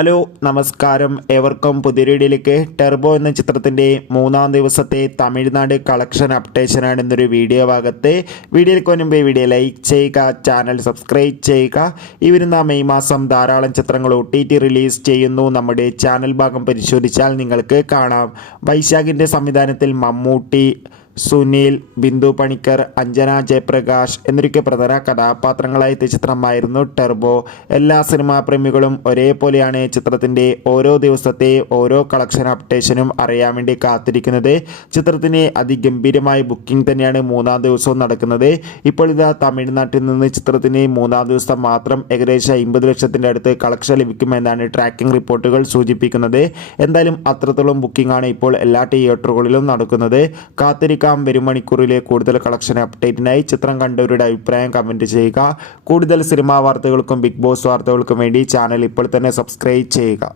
Hello നമസ്കാരം, ഏവർക്കും പുതിയ വീഡിയോയിലേക്ക്. ടെർബോ എന്ന ചിത്രത്തിൻ്റെ 3-ാം ദിവസത്തെ തമിഴ്നാട് കളക്ഷൻ അപ്ഡേഷനാണ് ഇന്നൊരു വീഡിയോ ഭാഗത്ത്. വീഡിയോയിലേക്ക് മുൻപേ വീഡിയോ ലൈക്ക് ചെയ്യുക, ചാനൽ സബ്സ്ക്രൈബ് ചെയ്യുക. ഈ വരുന്ന മെയ് മാസം ധാരാളം ചിത്രങ്ങൾ OTT റിലീസ് ചെയ്യുന്നു. നമ്മുടെ ചാനൽ ഭാഗം പരിശോധിച്ചാൽ നിങ്ങൾക്ക് കാണാം. വൈശാഖിൻ്റെ സംവിധാനത്തിൽ മമ്മൂട്ടി, സുനിൽ, ബിന്ദു പണിക്കർ, അഞ്ജന ജയപ്രകാശ് എന്നൊക്കെ പ്രധാന കഥാപാത്രങ്ങളായ ചിത്രമായിരുന്നു ടെർബോ. എല്ലാ സിനിമാ പ്രേമികളും ഒരേപോലെയാണ് ചിത്രത്തിൻ്റെ ഓരോ ദിവസത്തെ ഓരോ കളക്ഷൻ അപ്ഡേഷനും അറിയാൻ വേണ്ടി കാത്തിരിക്കുന്നത്. ചിത്രത്തിന് അതിഗംഭീരമായ ബുക്കിംഗ് തന്നെയാണ് 3-ാം ദിവസവും നടക്കുന്നത്. ഇപ്പോൾ ഇതാ തമിഴ്നാട്ടിൽ നിന്ന് ചിത്രത്തിന് 3-ാം ദിവസം മാത്രം ഏകദേശം 50 ലക്ഷത്തിൻ്റെ അടുത്ത് കളക്ഷൻ ലഭിക്കുമെന്നാണ് ട്രാക്കിംഗ് റിപ്പോർട്ടുകൾ സൂചിപ്പിക്കുന്നത്. എന്തായാലും അത്രത്തോളം ബുക്കിംഗ് ആണ് ഇപ്പോൾ എല്ലാ തിയേറ്ററുകളിലും നടക്കുന്നത്. കാത്തിരിക്കാം വരും മണിക്കൂറിലെ കൂടുതൽ കളക്ഷൻ അപ്ഡേറ്റിനായി. ചിത്രം കണ്ടവരുടെ അഭിപ്രായം കമൻറ്റ് ചെയ്യുക. കൂടുതൽ സിനിമാ വാർത്തകൾക്കും ബിഗ് ബോസ് വാർത്തകൾക്കും വേണ്ടി ചാനൽ ഇപ്പോൾ തന്നെ സബ്സ്ക്രൈബ് ചെയ്യുക.